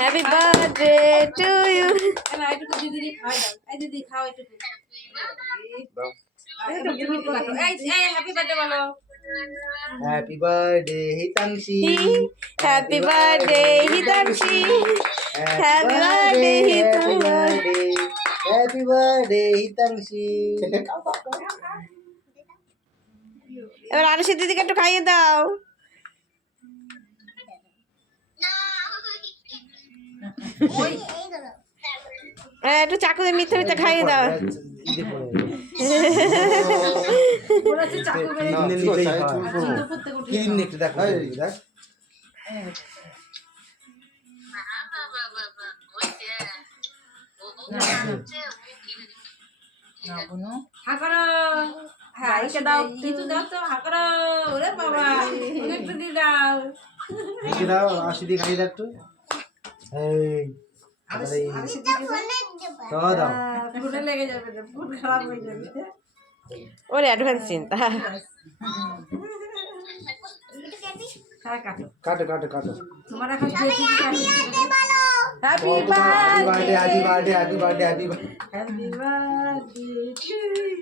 Happy birthday to you. দিদি খাও একটু। হ্যাপি বার্থডে বলো। Happy birthday Hitanshi, happy birthday Hitanshi, happy birthday Hitanshi. Happy birthday Hitanshi. এবার আরশি দিদিকে একটু খাইয়ে দাও। একটু চাকু দিয়ে মিথ্যে মিথ্যে খাইয়ে দাও। একটু দেখো দেখ দাও কিছু দাও তো হাকড়ো। ওরে বাবা একটু দিয়ে দাও। দাও আশি দিয়ে খাইয়ে দাও একটু। দাও ফুটে লেগে যাবে, ফুট খারাপ হয়ে যাবে। ওর অ্যাডভান্স চিন্তা। কাটো কাটো কাটো। তোমার এখন happy birthday happy birthday happy birthday happy birthday to you.